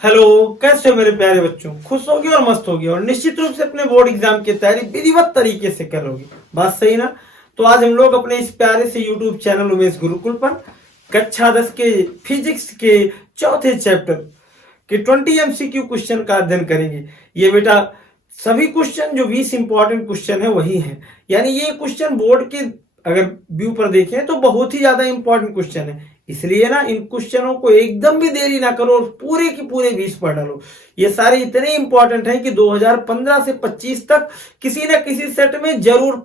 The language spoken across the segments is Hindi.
हेलो, कैसे हो मेरे प्यारे बच्चों। खुश होगे और मस्त होगे और निश्चित रूप से अपने बोर्ड एग्जाम की तैयारी विधिवत तरीके से करोगे। बात सही ना। तो आज हम लोग अपने इस प्यारे से यूट्यूब चैनल उमेश गुरुकुल पर कक्षा 10 के फिजिक्स के चौथे चैप्टर के 20 MCQ क्वेश्चन का अध्ययन करेंगे। ये बेटा सभी क्वेश्चन जो 20 इंपॉर्टेंट क्वेश्चन है वही है, यानी ये क्वेश्चन बोर्ड के अगर व्यू पर देखें तो बहुत ही ज्यादा इंपॉर्टेंट क्वेश्चन है। इसलिए ना इन क्वेश्चनों को एकदम भी देरी ना करो और पूरे की पूरे 20 पढ़ डालो। ये सारे इतने इंपॉर्टेंट हैं कि 2015 से 25 तक किसी न किसी सेट में जरूर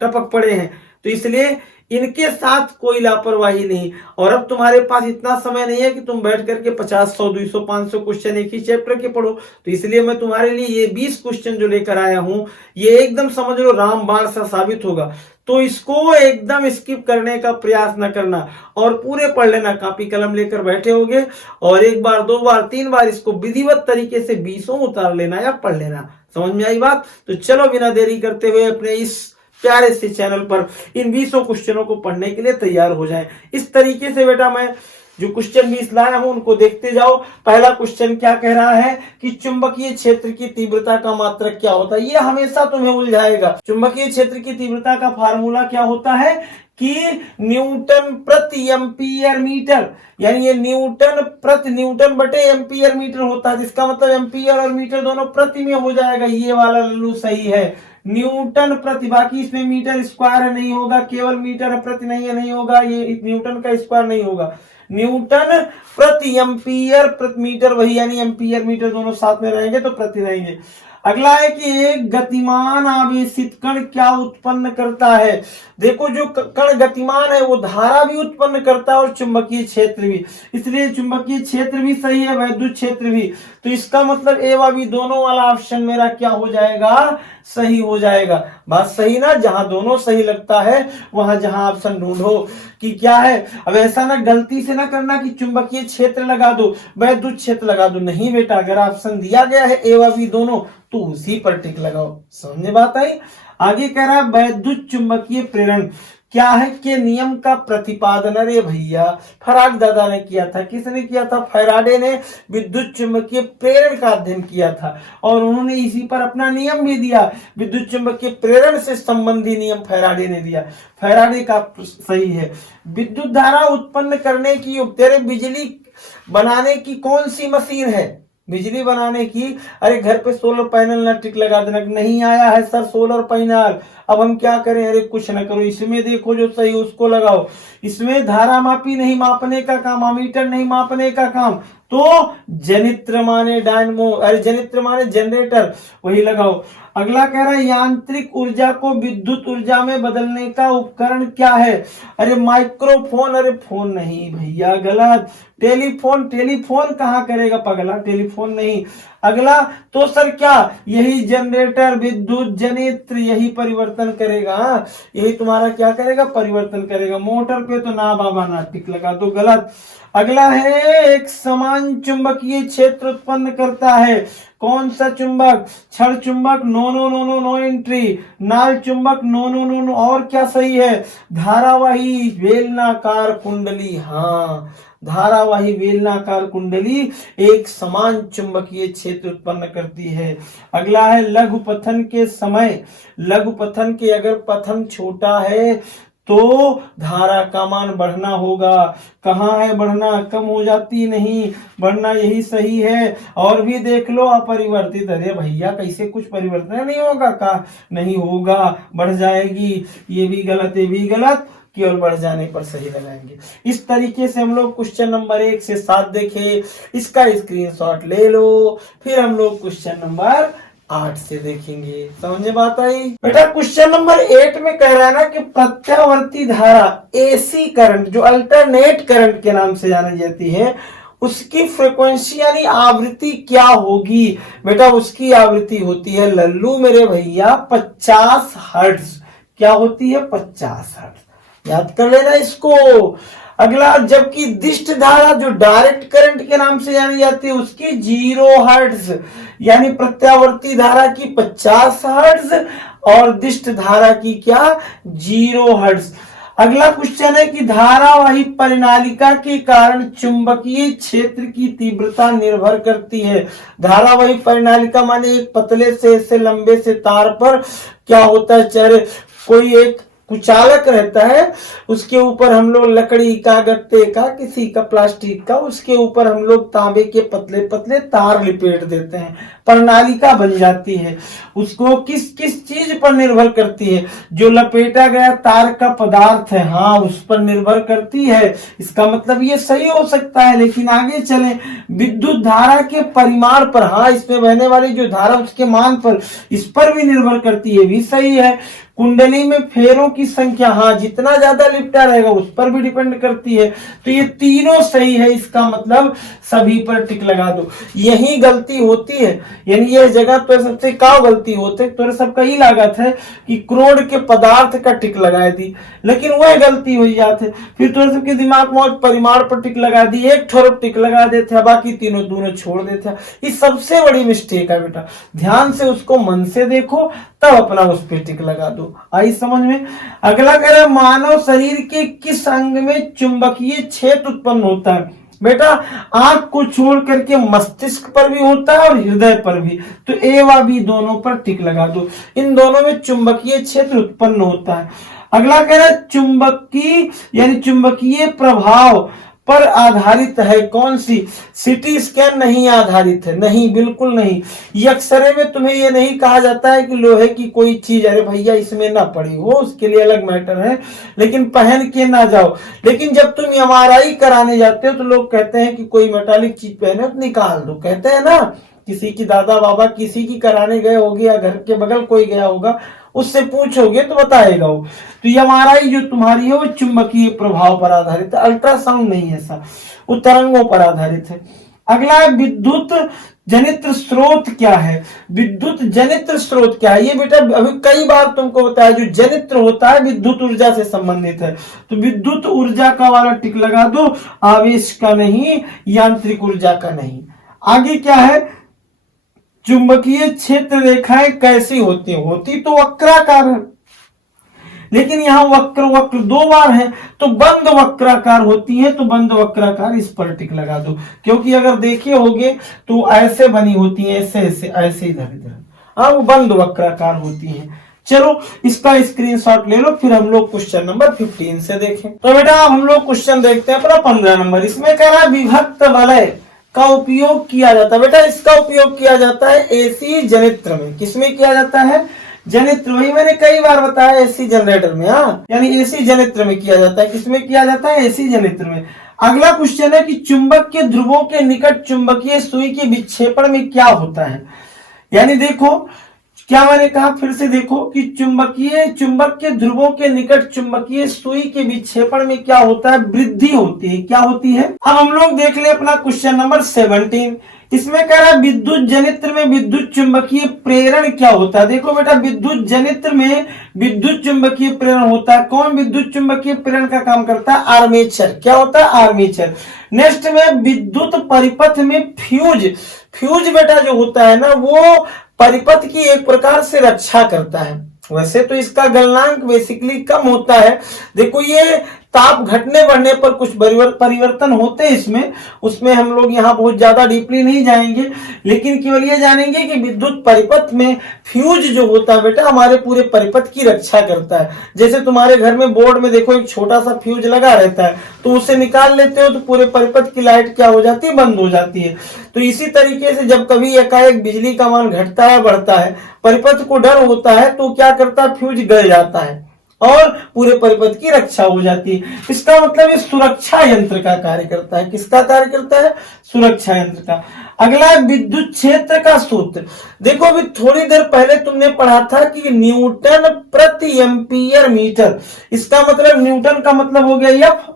टपक पड़े हैं। तो इसलिए इनके साथ कोई लापरवाही नहीं। और अब तुम्हारे पास इतना समय नहीं है कि तुम बैठ करके 50, 100, 200, 500 क्वेश्चन एक ही चैप्टर के पढ़ो। तो इसलिए मैं तुम्हारे लिए ये 20 क्वेश्चन जो लेकर आया हूं, ये एकदम समझ लो रामबाण सा साबित होगा। तो इसको एकदम स्किप करने का प्रयास न करना और पूरे पढ़ लेना। कॉपी कलम लेकर बैठे होगे और एक बार, दो बार, तीन बार इसको विधिवत तरीके से 20 उतार लेना या पढ़ लेना। समझ में आई बात? तो चलो बिना देरी करते हुए अपने इस प्यारे से चैनल पर इन 20 क्वेश्चनों को पढ़ने के लिए तैयार हो जाएं। इस तरीके से बेटा मैं जो क्वेश्चन 20 लाया हूं उनको देखते जाओ। पहला क्वेश्चन क्या कह रहा है कि चुंबकीय क्षेत्र की तीव्रता का मात्रक क्या होता है। ये हमेशा तुम्हें उलझाएगा। चुंबकीय क्षेत्र की तीव्रता का फार्मूला क्या होता है कि न्यूटन प्रति एम्पियर मीटर, यानी ये न्यूटन बटे एम्पियर मीटर होता है, जिसका मतलब एम्पियर और मीटर दोनों प्रति में हो जाएगा। ये वाला लल्लू सही है, न्यूटन प्रति। बाकी इसमें मीटर स्क्वायर नहीं होगा, केवल मीटर प्रति नहीं होगा, ये न्यूटन का स्क्वायर नहीं होगा। न्यूटन प्रति एम्पियर प्रति मीटर वही, यानी एम्पियर मीटर दोनों साथ में रहेंगे तो प्रति रहेंगे। अगला है कि एक गतिमान आवेशित कण क्या उत्पन्न करता है। देखो जो कण गतिमान है वो धारा भी उत्पन्न करता है और चुंबकीय क्षेत्र भी। इसलिए चुंबकीय क्षेत्र भी सही है, वैद्युत क्षेत्र भी। तो इसका मतलब ए व बी दोनों वाला ऑप्शन मेरा क्या हो जाएगा, सही हो जाएगा। बात सही ना। जहां दोनों सही लगता है वहां जहां ऑप्शन ढूंढो कि क्या है। अब ऐसा ना गलती से ना करना कि चुंबकीय क्षेत्र लगा दो, वैद्युत क्षेत्र लगा दो। नहीं बेटा, अगर ऑप्शन दिया गया है ए व बी दोनों तो उसी पर टिक लगाओ। समझ बात आई। आगे कह रहा है वैद्युत चुंबकीय प्रेरण क्या है के नियम का प्रतिपादन। अरे भैया फराड दादा ने किया था। किसने किया था? फैराडे ने विद्युत चुंबकीय प्रेरण का अध्ययन किया था और उन्होंने इसी पर अपना नियम भी दिया। विद्युत चुंबकीय प्रेरण से संबंधी नियम फैराडे ने दिया। फैराडे का सही है। विद्युत धारा उत्पन्न करने की, तेरे बिजली बनाने की कौन सी मशीन है? बिजली बनाने की। अरे घर पे सोलर पैनल ना टिक लगा देना। नहीं आया है सर सोलर पैनल, अब हम क्या करें? अरे कुछ ना करो, इसमें देखो जो सही उसको लगाओ। इसमें धारा मापी नहीं मापने का काम, अमीटर नहीं मापने का काम, तो जनित्र माने डायनमो, अरे जनित्र माने जनरेटर, वही लगाओ। अगला कह रहा है यांत्रिक ऊर्जा को विद्युत ऊर्जा में बदलने का उपकरण क्या है? अरे माइक्रोफोन। अरे फोन नहीं भैया, गलत। टेलीफोन। टेलीफोन कहां करेगा पगला, टेलीफोन नहीं। अगला तो सर क्या, यही जनरेटर, विद्युत जनित्र यही परिवर्तन करेगा। यही तुम्हारा क्या करेगा, परिवर्तन करेगा। मोटर पे तो ना बाबा ना टिक लगा दो, गलत। अगला है एक समान चुंबकीय क्षेत्र उत्पन्न करता है। कौन सा चुंबक? क्षण चुंबक, no no no no no entry. नाल चुंबक, नो नो नो नो। और क्या सही है? धारावाही बेलनाकार कुंडली। हाँ, धारावाही बेलनाकार कुंडली एक समान चुंबकीय क्षेत्र उत्पन्न करती है। अगला है लघु पथन के समय, लघु पथन के अगर पथन छोटा है तो धारा का मान बढ़ना होगा। कहाँ है बढ़ना? कम हो जाती नहीं, बढ़ना यही सही है। और भी देख लो अपरिवर्तित। अरे भैया कैसे कुछ परिवर्तन नहीं होगा? का नहीं होगा, बढ़ जाएगी। ये भी गलत, ये भी गलत, केवल बढ़ जाने पर सही लगाएंगे। इस तरीके से हम लोग क्वेश्चन नंबर 1 से 7 देखे। इसका स्क्रीनशॉट ले लो, फिर हम लोग क्वेश्चन नंबर 8 से देखेंगे। समझे बात आई बेटा? क्वेश्चन नंबर 8 में कह रहा है ना कि प्रत्यावर्ती धारा एसी करंट, जो अल्टरनेट करंट के नाम से जानी जाती है, उसकी फ्रीक्वेंसी यानी आवृत्ति क्या होगी? बेटा उसकी आवृत्ति होती है लल्लू मेरे भैया 50 हर्ट्ज। क्या होती है? 50 हर्ट्ज। याद कर लेना इसको। अगला, जबकि दिष्ट धारा जो डायरेक्ट करंट के नाम से जानी जाती है उसकी 0 हर्ट्ज, यानी प्रत्यावर्ती धारा की 50 हर्ट्ज और दिष्ट धारा की क्या? 0 हर्ट्ज। अगला क्वेश्चन है कि धारावाही परिनालिका के कारण चुंबकीय क्षेत्र की तीव्रता निर्भर करती है। धारावाही परिनालिका माने एक पतले से ऐसे लंबे से तार पर क्या होता है, चाहे कोई एक कुचालक रहता है, उसके ऊपर हम लोग लकड़ी का, गत्ते का, किसी का प्लास्टिक का, उसके ऊपर हम लोग तांबे के पतले पतले तार लिपेट देते हैं, प्रणालिका बन जाती है। उसको किस किस चीज पर निर्भर करती है, जो लपेटा गया तार का पदार्थ है, हाँ उस पर निर्भर करती है। इसका मतलब ये सही हो सकता है। लेकिन आगे चलें, विद्युत धारा के परिमाण पर, हाँ इसमें बहने वाली जो धारा उसके मान पर, इस पर भी निर्भर करती है, भी सही है। कुंडली में फेरों की संख्या, हाँ जितना ज्यादा लिपटा रहेगा उस पर भी डिपेंड करती है। तो ये तीनों सही है, इसका मतलब सभी पर टिक लगा दो। यही गलती होती है, यानी ये जगह तो सबसे का गलती होते तो सबका ही लागत है कि करोड़ के पदार्थ का टिक लगा दी, लेकिन वह गलती हो जाते। फिर तो सबके दिमाग में परिमाण पर टिक लगा दी, एक ठोर टिक लगा देते, बाकी तीनों दोनों छोड़ देते। ये सबसे बड़ी मिस्टेक है बेटा, ध्यान से उसको मन से देखो तब अपना उस पर टिक लगा दो। आई समझ में। अगला कह रहा है मानव शरीर के किस अंग में चुंबकीय क्षेत्र उत्पन्न होता है। बेटा आंख को छोड़ करके मस्तिष्क पर भी होता है और हृदय पर भी, तो ए व बी दोनों पर टिक लगा दो। इन दोनों में चुंबकीय क्षेत्र उत्पन्न होता है। अगला कह रहा है चुंबकीय यानी चुंबकीय प्रभाव पर आधारित है कौन सी। सीटी स्कैन नहीं आधारित है, नहीं बिल्कुल नहीं। ये एक्सरे में तुम्हें ये नहीं कहा जाता है कि लोहे की कोई चीज, अरे भैया इसमें ना पड़ी हो, उसके लिए अलग मैटर है, लेकिन पहन के ना जाओ। लेकिन जब तुम एमआरआई कराने जाते हो तो लोग कहते हैं कि कोई मेटालिक चीज पहने तो निकाल दो, कहते हैं ना। किसी की दादा बाबा किसी की कराने गए होगे या घर के बगल कोई गया होगा, उससे पूछोगे तो बताएगा वो। तो ये एमआरआई जो तुम्हारी है वो चुंबकीय प्रभाव पर आधारित है, अल्ट्रासाउंड नहीं है ऐसा, वो तरंगों पर आधारित है। अगला है विद्युत जनित स्रोत क्या है। विद्युत जनित स्रोत क्या है, ये बेटा अभी कई बार तुमको बताया, जो जनित्र होता है विद्युत ऊर्जा से संबंधित है, तो विद्युत ऊर्जा का वाला टिक लगा दो, आवेश का नहीं, यांत्रिक ऊर्जा का नहीं। आगे क्या है, चुंबकीय क्षेत्र रेखाएं कैसी होती हैं, होती तो वक्राकार है, लेकिन यहां वक्र वक्र दो बार है तो बंद वक्राकार होती है, तो बंद वक्राकार इस पर टिक लगा दो। क्योंकि अगर देखे होगे तो ऐसे बनी होती है, ऐसे ऐसे ऐसे इधर इधर, हाँ वो बंद वक्राकार होती है। चलो इसका स्क्रीनशॉट ले लो, फिर हम लोग क्वेश्चन नंबर 15 से देखें। तो बेटा हम लोग क्वेश्चन देखते हैं अपना 15 नंबर। इसमें कह रहा है विभक्त वलय का उपयोग किया जाता है। बेटा इसका उपयोग किया जाता है एसी जनित्र में। किसमें किया जाता है, जनित्र। वही मैंने कई बार बताया, एसी जनरेटर में, हाँ यानी एसी जनित्र में किया जाता है। किसमें किया जाता है, एसी जनित्र में। अगला क्वेश्चन है कि चुंबक के ध्रुवों के निकट चुंबकीय सुई के विक्षेपण में क्या होता है। यानी देखो क्या मैंने कहा, फिर से देखो कि चुंबक के ध्रुवों के निकट चुंबकीय सुई के विक्षेपण में क्या होता है, वृद्धि होती है। क्या होती है, अब हम लोग देख ले अपना क्वेश्चन नंबर 17। इसमें कह रहा है विद्युत जनित्र में विद्युत चुंबकीय प्रेरण क्या होता है। देखो बेटा विद्युत जनित्र में विद्युत चुंबकीय प्रेरण होता है। कौन विद्युत चुंबकीय प्रेरण का काम करता है, आर्मेचर। क्या होता है, आर्मेचर। नेक्स्ट में विद्युत परिपथ में फ्यूज बेटा जो होता है ना, वो परिपथ की एक प्रकार से रक्षा करता है। वैसे तो इसका गलनांक बेसिकली कम होता है। देखो ये ताप घटने बढ़ने पर कुछ परिवर्तन होते हैं इसमें, उसमें हम लोग यहाँ बहुत ज्यादा डीपली नहीं जाएंगे, लेकिन केवल ये जानेंगे कि विद्युत परिपथ में फ्यूज जो होता है बेटा हमारे पूरे परिपथ की रक्षा करता है। जैसे तुम्हारे घर में बोर्ड में देखो एक छोटा सा फ्यूज लगा रहता है, तो उसे निकाल लेते हो तो पूरे परिपथ की लाइट क्या हो जाती है, बंद हो जाती है। तो इसी तरीके से जब कभी एकाएक बिजली का मान घटता है बढ़ता है, परिपथ को डर होता है, तो क्या करता है, फ्यूज गल जाता है और पूरे परिपथ की रक्षा हो जाती है। इसका मतलब ये सुरक्षा यंत्र का कार्य करता है। किसका कार्य करता है, सुरक्षा यंत्र का। अगला है विद्युत क्षेत्र का सूत्र। देखो अभी थोड़ी देर पहले तुमने पढ़ा था कि न्यूटन प्रति एम्पीयर मीटर। इसका मतलब न्यूटन का मतलब हो गया एफ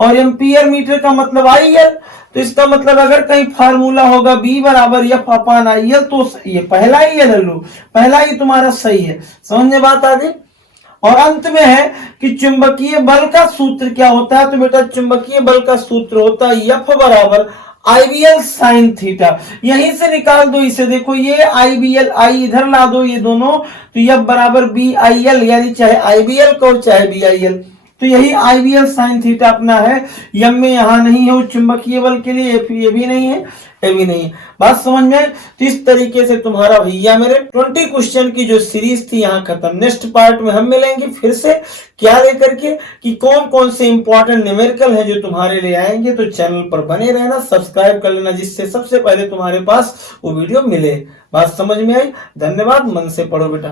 और एम्पीयर मीटर का मतलब IL। तो इसका मतलब अगर कहीं फार्मूला होगा B बराबर एफ अपान IL, तो ये पहला ही है लो, पहला ही तुम्हारा सही है। समझ में बात आ गई। और अंत में है कि चुंबकीय बल का सूत्र क्या होता है। तो बेटा चुंबकीय बल का सूत्र होता है एफ बराबर IBL साइन थीटा। यहीं से निकाल दो इसे। देखो ये IBL, आई इधर ला दो ये दोनों, तो एफ बराबर BIL, यानी चाहे IBL को चाहे BIL। तो यही IVL sin थीटा अपना है। यम में यहाँ नहीं है उच्च चुंबकीय बल के लिए, ये भी नहीं है, ये भी नहीं है। बात समझ में आए? तो इस तरीके से तुम्हारा भैया मेरे 20 क्वेश्चन की जो सीरीज थी यहाँ खत्म। नेक्स्ट पार्ट में हम मिलेंगे फिर से क्या लेकर के कि कौन कौन से इंपॉर्टेंट न्यूमेरिकल है जो तुम्हारे लिए आएंगे। तो चैनल पर बने रहना, सब्सक्राइब कर लेना, जिससे सबसे पहले तुम्हारे पास वो वीडियो मिले। बात समझ में आई? धन्यवाद। मन से पढ़ो बेटा।